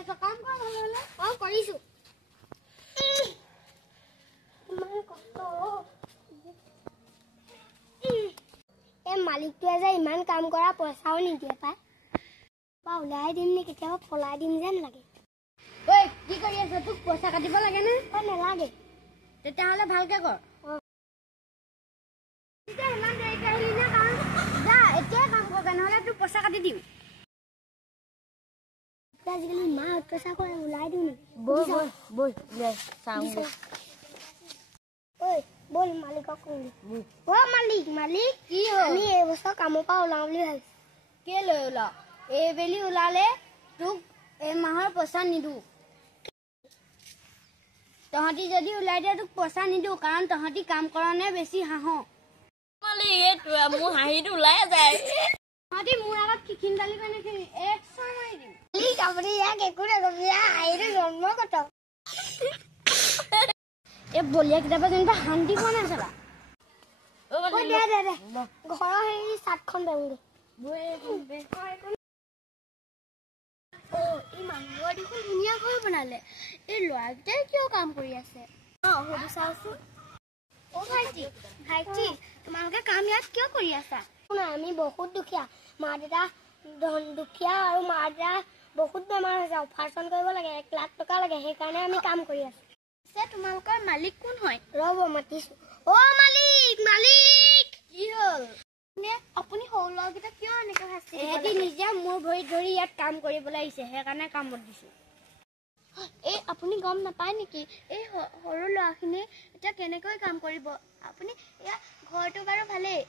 আছা কাম কৰা ভাল হলে কৰিছো ইমান কষ্ট মালিকটোৱে যে ইমান কাম কৰা পইচাও নিদিয়ে পায় বা ওলাই দিম নে কেতিয়াবা ফলাই দিম যেন লাগে ঐ কি কৰি আছ তোক পইচা কাটিব লাগে নে নালাগে তেতিয়াহ'লে ভালকে কৰ ইমান দেৰিকে আহিলি নে কাম যা এতিয়াই কাম কৰ নহ'লে তোক পইচা কাটি দিম আজিকালি মা অত্যাচাৰ কৰে ওলাই দিম বল চাওঁ ঐ বল মালিকক কওঁ ও মালিক কি হ'ল আমি এই বছৰ কামৰ পৰা ওলাওঁ বুলি ভাবিছোঁ কেলৈ ওলাও এইবেলি ওলালে তোক এই মাহৰ পইচা নিদিওঁ তহঁতি যদি ওলাই দিয়ে তোক পইচা নিদিওঁ কাৰণ তহঁতি কাম কৰানে বেছি হাঁহ মালিক এইটো মোৰ হাঁহিটো ওলাই যায় তহঁতি মোৰ আগত খিখিন দালি পানী খেলি এক চৰ মাৰি দিম মালিক আপুনি ইয়াক একো নকবি হাঁহিটো জন্মগত এই বলিয়া কিতাপে যেনিবা শান্তি পোৱা নাই চালা দে ঘৰৰ হেৰি চাটখন বেংগে এই মানুহৰ দেখোন ধুনীয়া ঘৰ বনালে এই ল'ৰাকেইটাই কিয় কাম কৰি আছে সুধি চাওঁচোন ভাইটি তোমালোকে কাম ইয়াত কিয় কৰি আছা আমি বহুত দুখীয়া মা দেউতা দুখীয়া আৰু মা দেউতা বহুত বেমাৰ হৈছে অপাৰেশ্যন কৰিব লাগে 1 লাখ টকা লাগে সেইকাৰণে আমি কাম কৰি আছো তোমালোকৰ মালিক কোন হয় ৰ'ব মাতিছো মালিক কি হ'ল আপুনি সৰু ল'ৰাকেইটা কিয় এনেকৈ শাস্তি সিহঁতি নিজে মোৰ ভৰিত ধৰি ইয়াত কাম কৰিবলৈ আহিছে সেইকাৰণে কামত দিছো এই আপুনি গম নাপায় নেকি এই সৰু ল'ৰাখিনি এতিয়া কেনেকৈ কাম কৰিব আপুনি ইয়াত ঘৰটো বাৰু ভালেই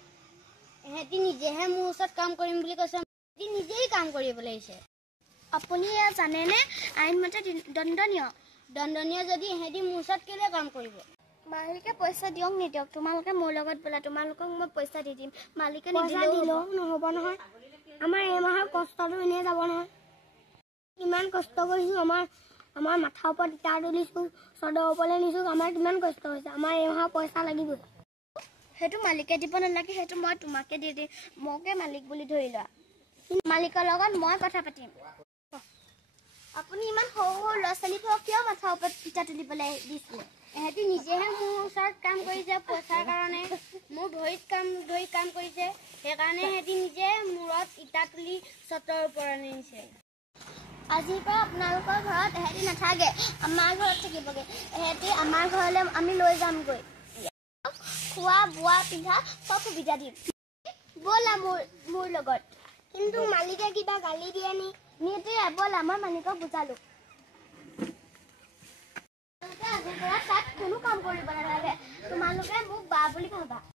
সিহঁতি নিজেহে মোৰ ওচৰত কাম কৰিম বুলি কৈছে সিহঁতি নিজেই কাম কৰিবলৈ আহিছে আপুনি এয়া জানেনে আইনমতে দণ্ডনীয় যদি সিহঁতি মোৰ ওচৰত কেলে কাম কৰিব মালিকে পইচা দিয়ক নিদিয়ক তোমালোকে মোৰ লগত বোলা তোমালোকক মই পইচা দি দিম মালিকে নিদিলেও নহ'ব নহয় আমাৰ এই মাহৰ কষ্টটো এনেই যাব নহয় ইমান কষ্ট কৰিছোঁ আমাৰ মাথাৰ ওপৰত ইটা তুলিছোঁ চদৰ ওপৰলৈ নিছোঁ আমাৰ কিমান কষ্ট হৈছে আমাৰ এই মাহৰ পইচা লাগিবই সেইটো মালিকে দিব নালাগে সেইটো মই তোমাকে দি দিম মোকে মালিক বুলি ধৰি লোৱা মালিকৰ লগত মই কথা পাতিম আপুনি ইমান সৰু সৰু ল'ৰা ছোৱালীবোৰক কিয় মাথাৰ ওপৰত ইটা তুলিবলৈ দিছিলে এহেঁতি নিজেহে মোৰ ওচৰত কাম কৰিছে পইচাৰ কাৰণে মোৰ ভৰিত ধৰি কাম কৰিছে সেইকাৰণে সিহঁতি নিজে মূৰত ইটা তুলি চটৰ ওপৰত নিছে আজিৰ পৰা আপোনালোকৰ ঘৰত এহেঁতি নাথাকে আমাৰ ঘৰত থাকিবগৈ এহেঁতি আমাৰ ঘৰলৈ আমি লৈ যামগৈ খোৱা বোৱা পিন্ধা চব সুবিধা দিম ব'লা মোৰ লগত কিন্তু মালিকে কিবা গালি দিয়ে নিদিয়ে ব'লা মই মালিকক বুজালো আজিৰ পৰা তাত কোনো কাম কৰিব নালাগে তোমালোকে মোক বা বুলি ভাবা